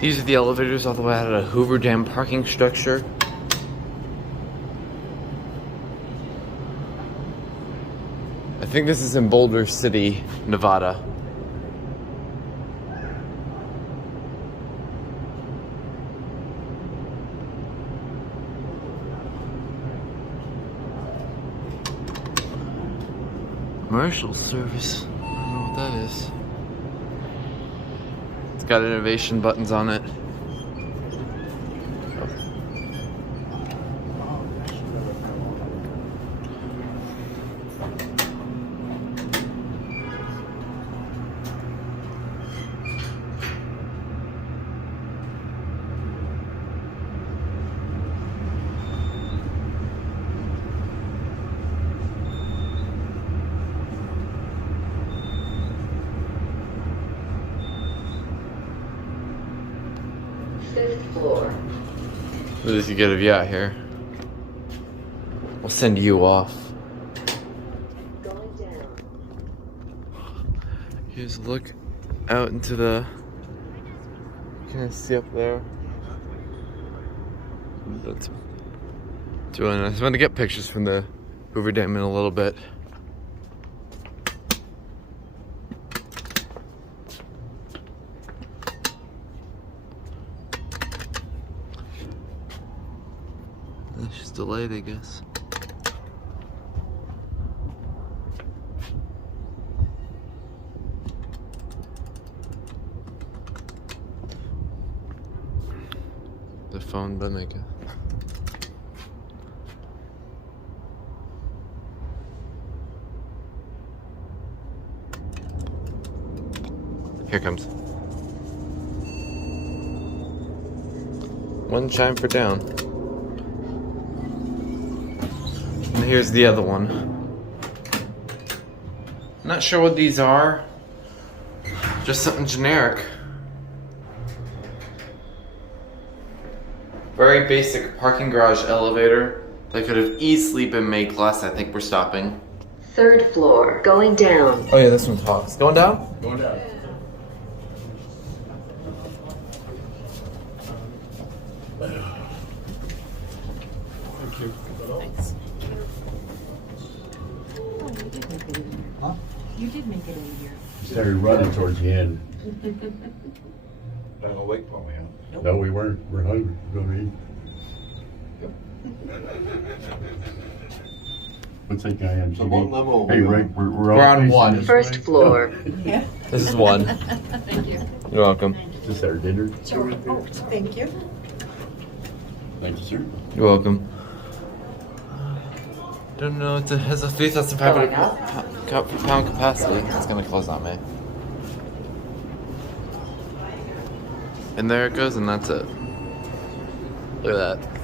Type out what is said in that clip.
These are the elevators all the way out of the Hoover Dam parking structure. I think this is in Boulder City, Nevada. Commercial service. I don't know what that is. It's got innovation buttons on it. Fifth floor. What does he get of you out here? We'll send you off. Going down. Here's a look out into the. Can I see up there? That's doing. I just want to get pictures from the Hoover Dam in a little bit. It's just delayed, I guess. The phone by Mega. Here comes. One chime for down. And here's the other one. Not sure what these are. Just something generic. Very basic parking garage elevator that could have easily been made less. I think we're stopping. Third floor. Going down. Oh yeah, this one talks. Going down? Going down. Thank you. Thanks. Oh, you did make it easier. Huh? You did make it easier. Started running towards the end. Not awake for me, huh? No, we weren't. We're hungry. We're gonna eat. What's that guy on So what TV? level? Hey, Rick, we're We're all on facing one. this First way. floor. Yeah. This is one. Thank you. You're welcome. Is this our dinner? Sure. Oh, thank you. Thank you, sir. You're welcome. Don't know. It has a 3,500 pound capacity. It's gonna close on me. And there it goes, and that's it. Look at that.